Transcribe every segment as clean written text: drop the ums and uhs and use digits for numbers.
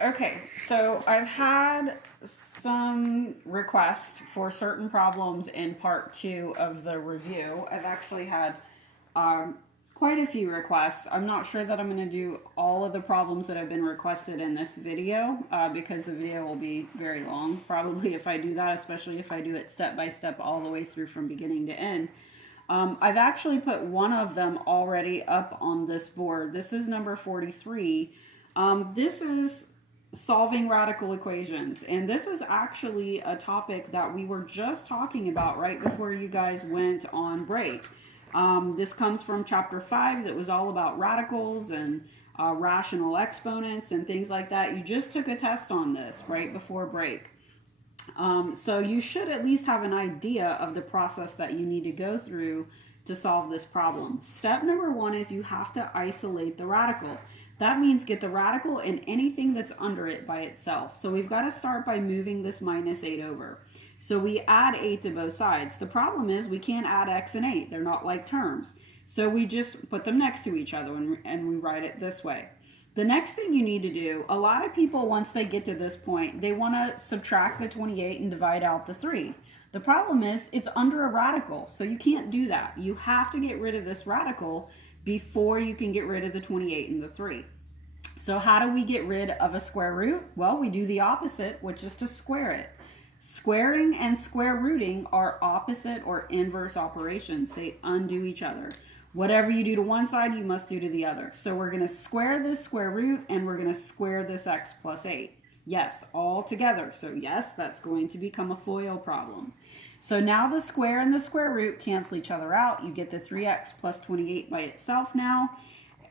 Okay, so I've had some requests for certain problems in part 2 of the review. I've actually had um, quite a few requests. I'm not sure that I'm going to do all of the problems that have been requested in this video because the video will be very long, probably if I do that, especially if I do it step by step all the way through from beginning to end. I've actually put one of them already up on this board. This is number 43. This is solving radical equations, and this is actually a topic that we were just talking about right before you guys went on break. This comes from chapter 5 that was all about radicals and rational exponents and things like that. You just took a test on this right before break. So you should at least have an idea of the process that you need to go through to solve this problem. Step number 1 is you have to isolate the radical. That means get the radical and anything that's under it by itself. So we've got to start by moving this minus 8 over. So we add 8 to both sides. The problem is we can't add x and 8. They're not like terms. So we just put them next to each other and we write it this way. The next thing you need to do, a lot of people, once they get to this point, they want to subtract the 28 and divide out the 3. The problem is it's under a radical, so you can't do that. You have to get rid of this radical before you can get rid of the 28 and the 3. So how do we get rid of a square root? Well, we do the opposite, which is to square it. Squaring and square rooting are opposite or inverse operations. They undo each other. Whatever you do to one side, you must do to the other. So we're going to square this square root, and we're going to square this x plus 8. Yes, all together. So yes, that's going to become a FOIL problem. So now the square and the square root cancel each other out. You get the 3x plus 28 by itself now.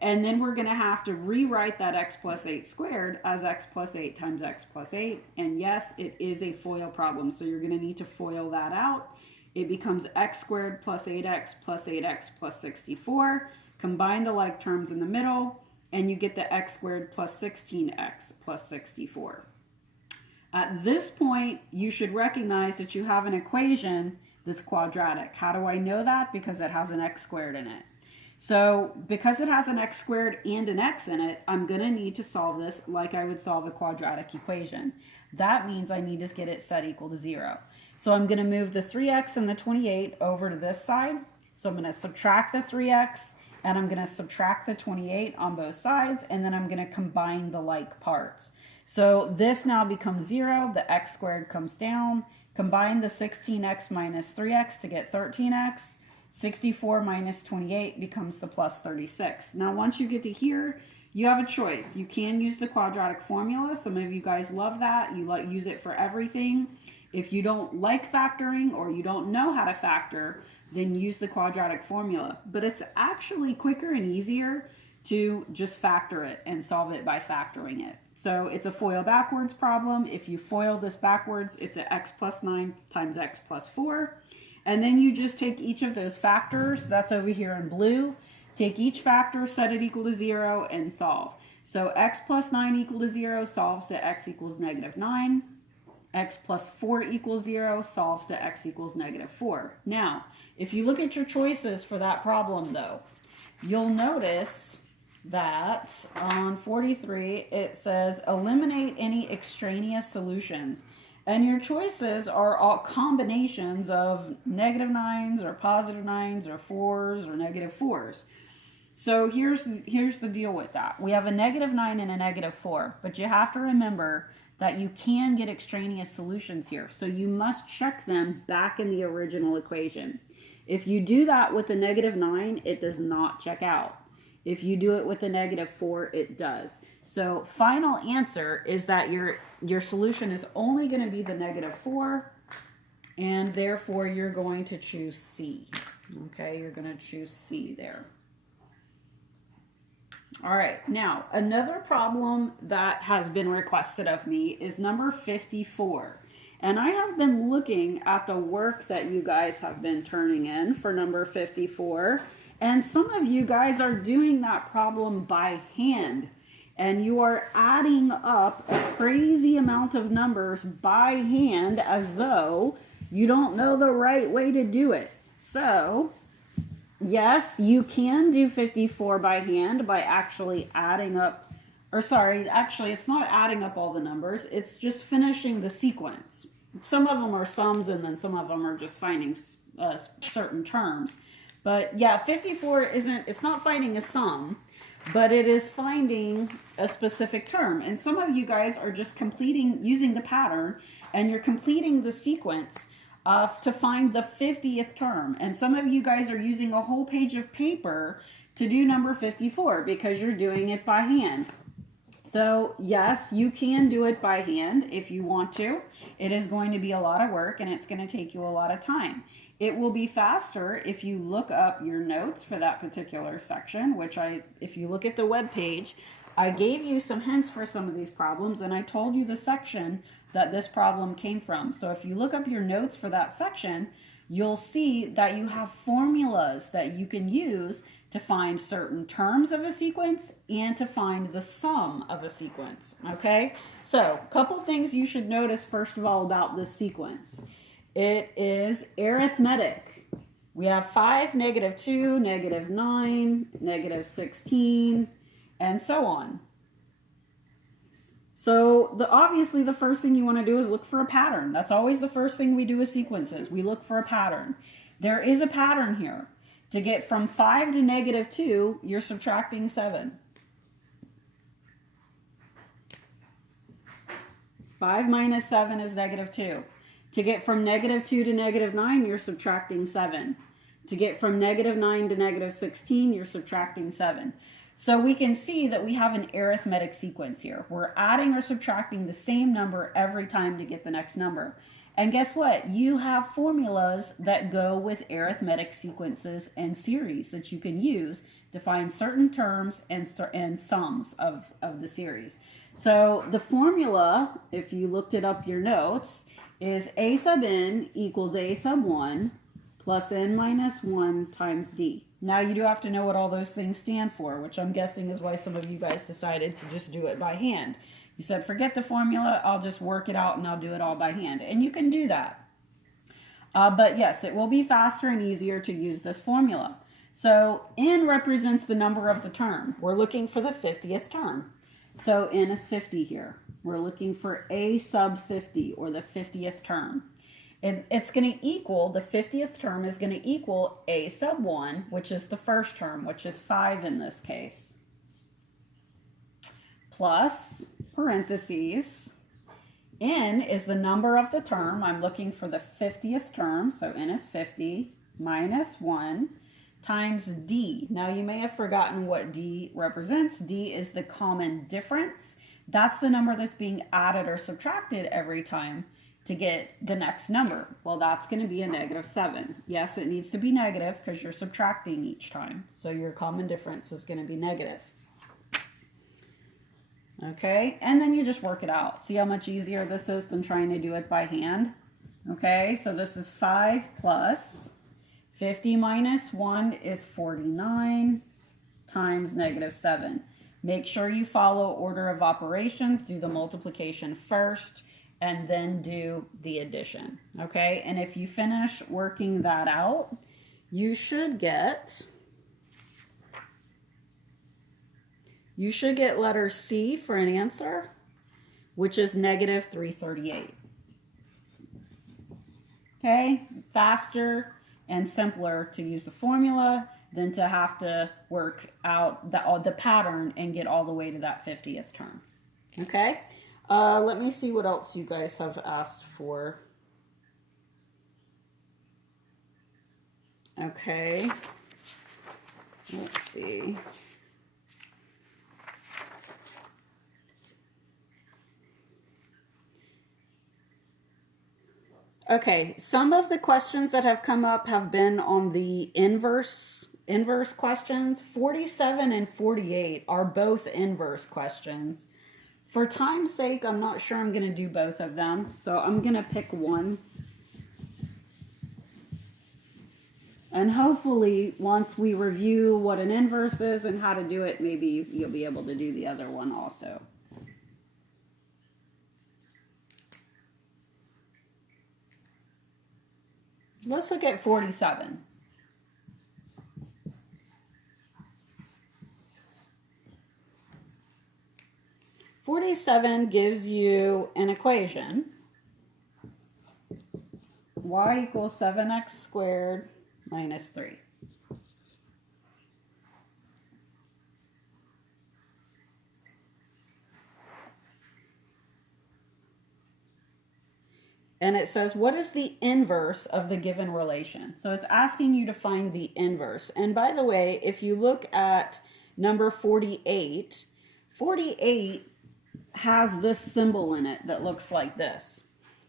And then we're going to have to rewrite that x plus 8 squared as x plus 8 times x plus 8. And yes, it is a FOIL problem. So you're going to need to FOIL that out. It becomes x squared plus 8x plus 8x plus 64. Combine the like terms in the middle, and you get the x squared plus 16x plus 64. At this point, you should recognize that you have an equation that's quadratic. How do I know that? Because it has an x squared in it. So because it has an x squared and an x in it, I'm going to need to solve this like I would solve a quadratic equation. That means I need to get it set equal to 0. So I'm going to move the 3x and the 28 over to this side. So I'm going to subtract the 3x and I'm going to subtract the 28 on both sides, and then I'm going to combine the like parts. So this now becomes 0, the x squared comes down, combine the 16x minus 3x to get 13x, 64 minus 28 becomes the plus 36. Now once you get to here, you have a choice. You can use the quadratic formula. Some of you guys love that. You use it for everything. If you don't like factoring or you don't know how to factor, then use the quadratic formula. But it's actually quicker and easier to just factor it and solve it by factoring it. So it's a FOIL backwards problem. If you FOIL this backwards, it's an x plus 9 times x plus 4. And then you just take each of those factors, that's over here in blue, take each factor, set it equal to 0, and solve. So x plus 9 equal to 0 solves to x equals negative 9. X plus 4 equals 0 solves to x equals negative 4. Now, if you look at your choices for that problem, though, you'll notice that on 43, it says eliminate any extraneous solutions. And your choices are all combinations of negative 9s or positive 9s or 4s or negative 4s. So here's the deal with that. We have a negative 9 and a negative 4, but you have to remember that you can get extraneous solutions here. So you must check them back in the original equation. If you do that with the negative 9, it does not check out. If you do it with the negative 4, it does. So final answer is that your solution is only going to be the negative 4, and therefore you're going to choose C. Okay, you're going to choose C there. All right, now another problem that has been requested of me is number 54. And I have been looking at the work that you guys have been turning in for number 54. And some of you guys are doing that problem by hand. And you are adding up a crazy amount of numbers by hand as though you don't know the right way to do it. So, yes, you can do 54 by hand by actually adding up or sorry, actually it's not adding up all the numbers, it's just finishing the sequence. Some of them are sums and then some of them are just finding certain terms. But yeah, 54 it's not finding a sum, but it is finding a specific term. And some of you guys are just using the pattern, and you're completing the sequence to find the 50th term. And some of you guys are using a whole page of paper to do number 54 because you're doing it by hand. So yes, you can do it by hand if you want to. It is going to be a lot of work and it's going to take you a lot of time. It will be faster if you look up your notes for that particular section, which if you look at the web page, I gave you some hints for some of these problems and I told you the section that this problem came from. So if you look up your notes for that section, you'll see that you have formulas that you can use to find certain terms of a sequence and to find the sum of a sequence, okay? So, a couple things you should notice first of all about this sequence. It is arithmetic. We have 5, -2, -9, -16, and so on. So, obviously the first thing you want to do is look for a pattern. That's always the first thing we do with sequences. We look for a pattern. There is a pattern here. To get from 5 to -2, you're subtracting 7. 5 minus 7 is -2. To get from -2 to -9, you're subtracting 7. To get from -9 to -16, you're subtracting 7. So we can see that we have an arithmetic sequence here. We're adding or subtracting the same number every time to get the next number. And guess what? You have formulas that go with arithmetic sequences and series that you can use to find certain terms and sums of the series. So the formula, if you looked it up your notes, is a sub n equals a sub 1 plus n minus 1 times d. Now you do have to know what all those things stand for, which I'm guessing is why some of you guys decided to just do it by hand. You said, forget the formula, I'll just work it out and I'll do it all by hand. And you can do that. But yes, it will be faster and easier to use this formula. So n represents the number of the term. We're looking for the 50th term. So n is 50 here. We're looking for a sub 50, or the 50th term. It's going to equal, the 50th term is going to equal a sub 1, which is the first term, which is 5 in this case, plus parentheses, n is the number of the term. I'm looking for the 50th term, so n is 50, minus 1, times d. Now you may have forgotten what d represents. D is the common difference. That's the number that's being added or subtracted every time to get the next number. Well, that's going to be a -7. Yes, it needs to be negative because you're subtracting each time. So your common difference is going to be negative. Okay, and then you just work it out. See how much easier this is than trying to do it by hand? Okay, so this is 5 plus 50 minus 1 is 49 times -7. Make sure you follow order of operations. Do the multiplication first and then do the addition. Okay, and if you finish working that out, you should get letter C for an answer, which is -338. Okay, faster and simpler to use the formula than to have to work out the pattern and get all the way to that 50th term. Okay, let me see what else you guys have asked for. Okay, let's see. Okay, some of the questions that have come up have been on the inverse questions. 47 and 48 are both inverse questions. For time's sake, I'm not sure I'm going to do both of them, so I'm going to pick one. And hopefully, once we review what an inverse is and how to do it, maybe you'll be able to do the other one also. Let's look at 47. 47 gives you an equation. Y equals 7x squared minus 3. And it says, what is the inverse of the given relation? So it's asking you to find the inverse. And by the way, if you look at number 48, 48 has this symbol in it that looks like this.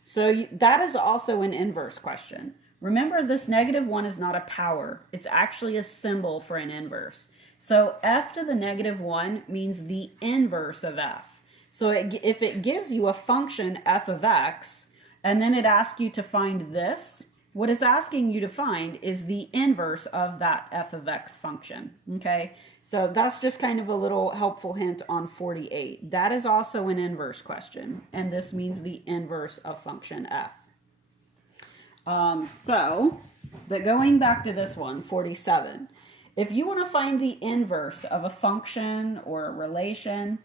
So that is also an inverse question. Remember, this -1 is not a power. It's actually a symbol for an inverse. So f to the -1 means the inverse of f. So if it gives you a function f of x, and then it asks you to find this, what it's asking you to find is the inverse of that f of x function, okay? So that's just kind of a little helpful hint on 48. That is also an inverse question, and this means the inverse of function f. But going back to this one, 47, if you want to find the inverse of a function or a relation,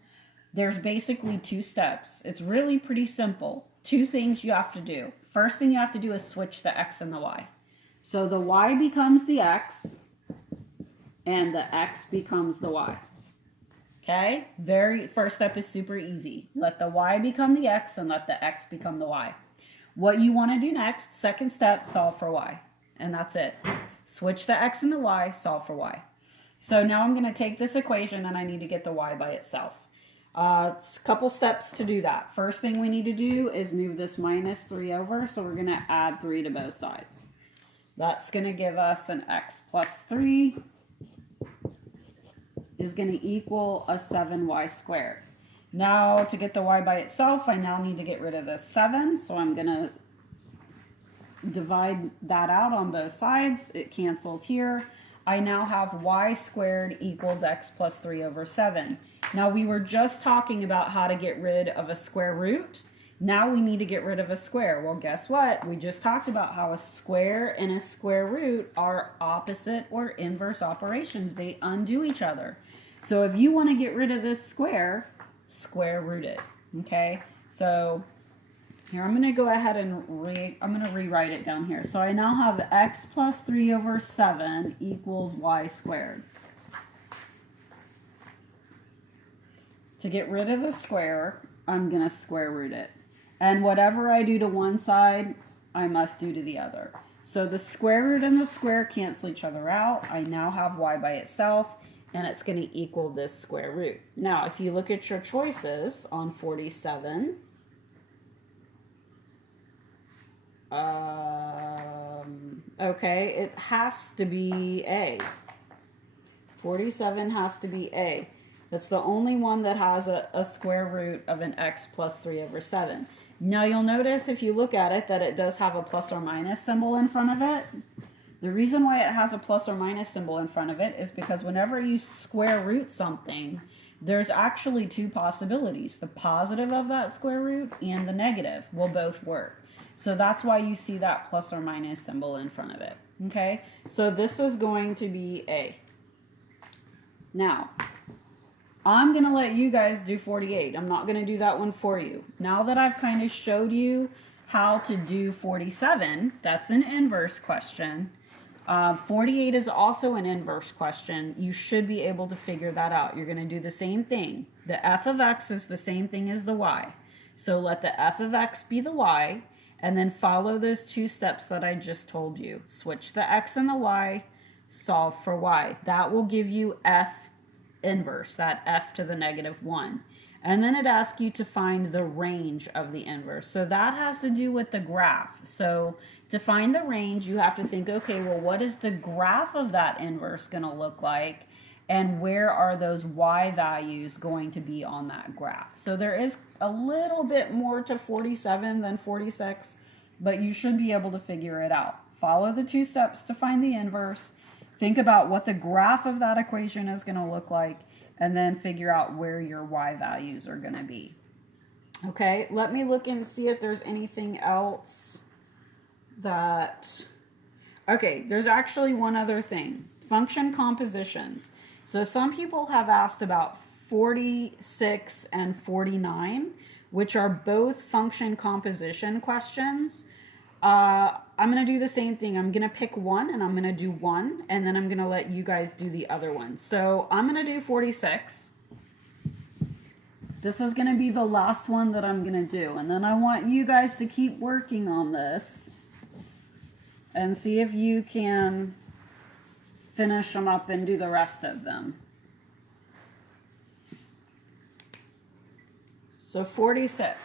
there's basically 2 steps. It's really pretty simple. 2 things you have to do. First thing you have to do is switch the x and the y. So the y becomes the x, and the x becomes the y. Okay? First step is super easy. Let the y become the x and let the x become the y. What you want to do next, second step, solve for y. And that's it. Switch the x and the y, solve for y. So now I'm going to take this equation and I need to get the y by itself. It's a couple steps to do that. First thing we need to do is move this -3 over, so we're going to add 3 to both sides. That's going to give us an x plus 3 is going to equal a 7y squared. Now, to get the y by itself, I now need to get rid of this 7, so I'm going to divide that out on both sides. It cancels here. I now have y squared equals x plus 3 over 7. Now, we were just talking about how to get rid of a square root. Now we need to get rid of a square. Well, guess what? We just talked about how a square and a square root are opposite or inverse operations. They undo each other. So if you want to get rid of this square, square root it. Okay? So here, I'm going to go ahead and rewrite it down here. So I now have x plus 3 over 7 equals y squared. To get rid of the square, I'm going to square root it. And whatever I do to one side, I must do to the other. So the square root and the square cancel each other out. I now have y by itself, and it's going to equal this square root. Now, if you look at your choices on 47, okay, it has to be A. 47 has to be A. That's the only one that has a square root of an x plus 3 over 7. Now you'll notice if you look at it that it does have a plus or minus symbol in front of it. The reason why it has a plus or minus symbol in front of it is because whenever you square root something, there's actually 2 possibilities. The positive of that square root and the negative will both work. So that's why you see that plus or minus symbol in front of it. Okay, so this is going to be A. Now, I'm going to let you guys do 48. I'm not going to do that one for you. Now that I've kind of showed you how to do 47, that's an inverse question. 48 is also an inverse question. You should be able to figure that out. You're going to do the same thing. The f of x is the same thing as the y. So let the f of x be the y, and then follow those 2 steps that I just told you. Switch the x and the y, solve for y. That will give you f inverse, that f to the -1. And then it asks you to find the range of the inverse. So that has to do with the graph. So to find the range, you have to think, okay, well, what is the graph of that inverse going to look like? And where are those y values going to be on that graph? So there is a little bit more to 47 than 46, but you should be able to figure it out. Follow the 2 steps to find the inverse. Think about what the graph of that equation is going to look like, and then figure out where your y values are going to be. Okay, let me look and see if there's anything else that... Okay, there's actually one other thing. Function compositions. So some people have asked about 46 and 49, which are both function composition questions. I'm going to do the same thing. I'm going to pick one and I'm going to do one, and then I'm going to let you guys do the other one. So I'm going to do 46. This is going to be the last one that I'm going to do. And then I want you guys to keep working on this and see if you can finish them up and do the rest of them. So 46.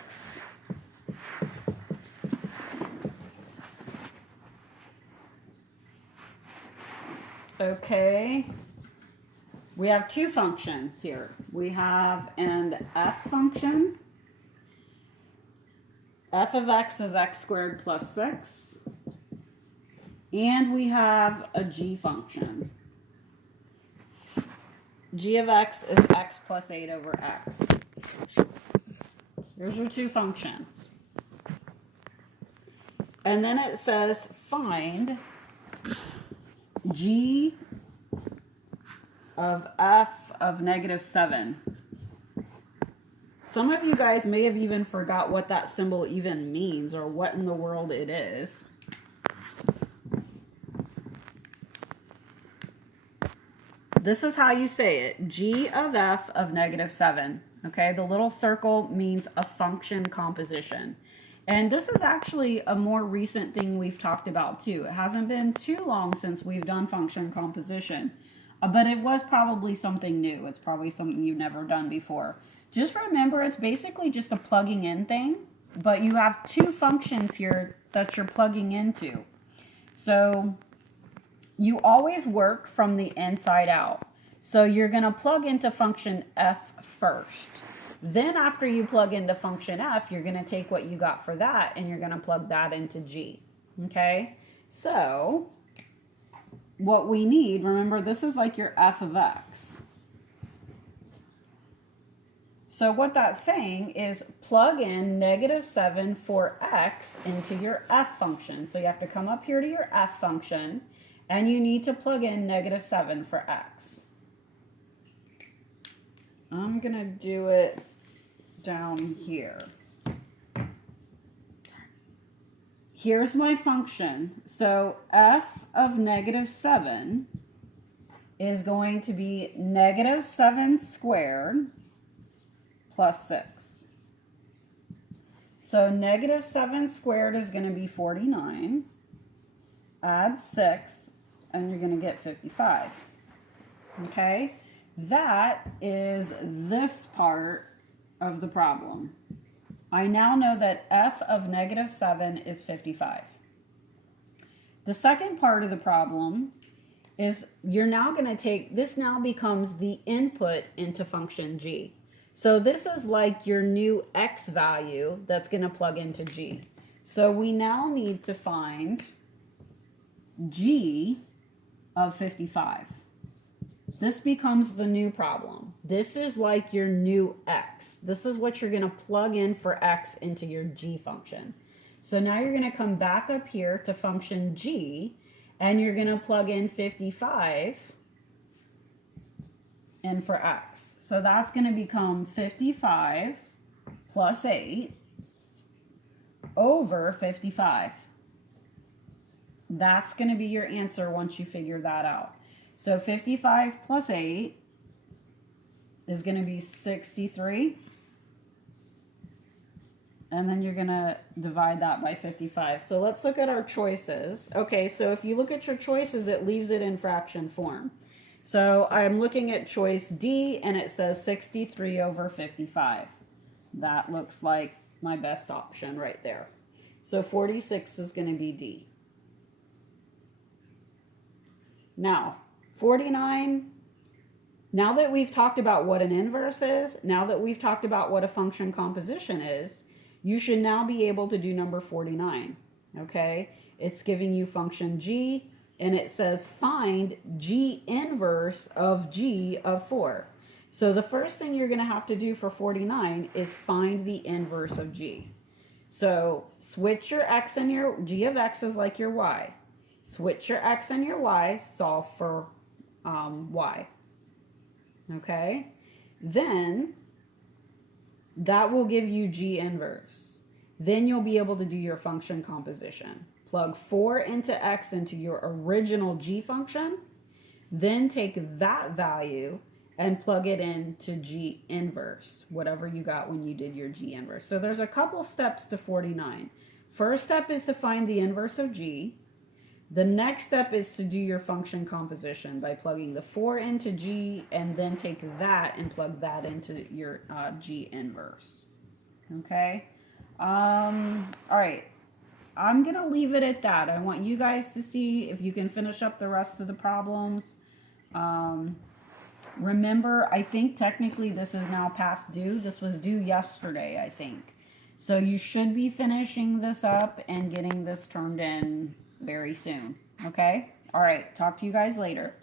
Okay. We have two functions here. We have an f function. F of x is x squared plus 6. And we have a g function. G of x is x plus 8 over x. Here's your two functions. And then it says find g of f of negative 7. Some of you guys may have even forgot what that symbol even means or what in the world it is. This is how you say it. G of f of negative 7. Okay, the little circle means a function composition. And this is actually a more recent thing we've talked about too. It hasn't been too long since we've done function composition. But it was probably something new. It's probably something you've never done before. Just remember, it's basically just a plugging in thing, but you have two functions here that you're plugging into. So you always work from the inside out. So you're going to plug into function f first. Then after you plug into function f, you're going to take what you got for that and you're going to plug that into g. Okay? So what we need, remember, this is like your f of x. So what that's saying is plug in negative 7 for x into your f function. So you have to come up here to your f function, and you need to plug in negative 7 for x. I'm going to do it down here. Here's my function. So f of negative 7 is going to be negative 7 squared plus 6. So negative 7 squared is going to be 49. Add 6, and you're going to get 55. Okay? That is this part of the problem. I now know that f of negative 7 is 55. The second part of the problem is you're now going to take, this now becomes the input into function g. So this is like your new x value that's going to plug into g. So we now need to find g of 55. This becomes the new problem. This is like your new x. This is what you're going to plug in for x into your g function. So now you're going to come back up here to function g, and you're going to plug in 55 in for x. So that's going to become 55 plus 8 over 55. That's going to be your answer once you figure that out. So 55 plus 8 is going to be 63. And then you're going to divide that by 55. So let's look at our choices. Okay, so if you look at your choices, it leaves it in fraction form. So I'm looking at choice D, and it says 63 over 55. That looks like my best option right there. So 46 is going to be D. Now, 49, now that we've talked about what an inverse is, now that we've talked about what a function composition is, you should now be able to do number 49, okay? It's giving you function g, and it says find g inverse of g of 4. So the first thing you're going to have to do for 49 is find the inverse of g. So switch your x and your g of x is like your y. Switch your x and your y, solve for y. Okay? then that will give you G inverse. Then you'll be able to do your function composition. Plug 4 into x into your original G function, then take that value and plug it into G inverse, whatever you got when you did your G inverse. So there's a couple steps to 49. First step is to find the inverse of G. The next step is to do your function composition by plugging the 4 into G and then take that and plug that into your G inverse. Okay? All right. I'm going to leave it at that. I want you guys to see if you can finish up the rest of the problems. Remember, I think technically this is now past due. This was due yesterday, I think. So you should be finishing this up and getting this turned in very soon. Okay? All right. Talk to you guys later.